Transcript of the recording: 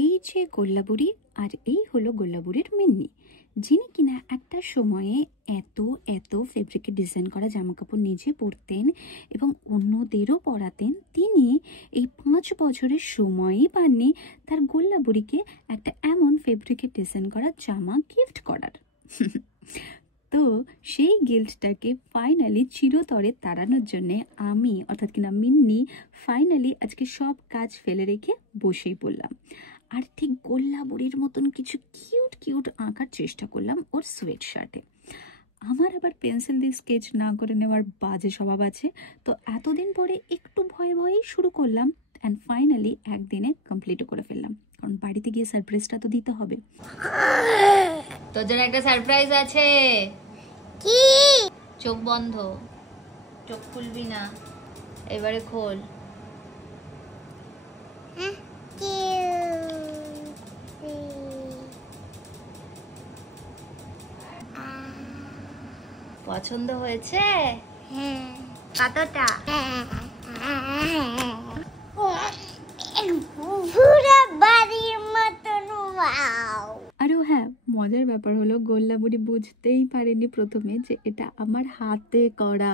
এই যে গোল্লাবুড়ি, আর এই হলো গোল্লাবুড়ির মিন্নি, যিনি কিনা একটা সময়ে এত এত ফেব্রিকে ডিজাইন করা জামা কাপড় নিজে পরতেন এবং অন্যদেরও পরাতেন। তিনি এই 5 বছরের সময়ই পাননি তার গোল্লাবুড়িকে একটা এমন ফেব্রিকে ডিজাইন করা জামা গিফট করার। তো সেই গিল্টটাকে ফাইনালি চিরতরে তাড়ানোর জন্যে আমি অর্থাৎ কিনা মিন্নি ফাইনালি আজকে সব কাজ ফেলে রেখে বসেই পড়লাম, আর ঠিক গোল্লাবুড়ির মতন কিছু কিউট কিউট আঁকার চেষ্টা করলাম ওর সোয়েট শার্টে। আমার আবার পেন্সিল দিয়ে স্কেচ না করে নেওয়ার বাজে স্বভাব আছে, তো এতদিন পরে একটু ভয়ে ভয়েই শুরু করলাম অ্যান্ড ফাইনালি একদিনে কমপ্লিটও করে ফেললাম, কারণ বাড়িতে গিয়ে সারপ্রাইজটা তো দিতে হবে। তোর জন্য একটা সারপ্রাইজ আছে। কি? চোখ বন্ধ, চোখ খুলবি না, এবারে খোল। পছন্দ হয়েছে? হ্যাঁ। কতটা? পুরো বাড়ির মতন। ওয়াও। আরও হ্যাঁ, মজার ব্যাপার হলো গোল্লাবুড়ি বুঝতেই পারেনি প্রথমে যে এটা আমার হাতে করা।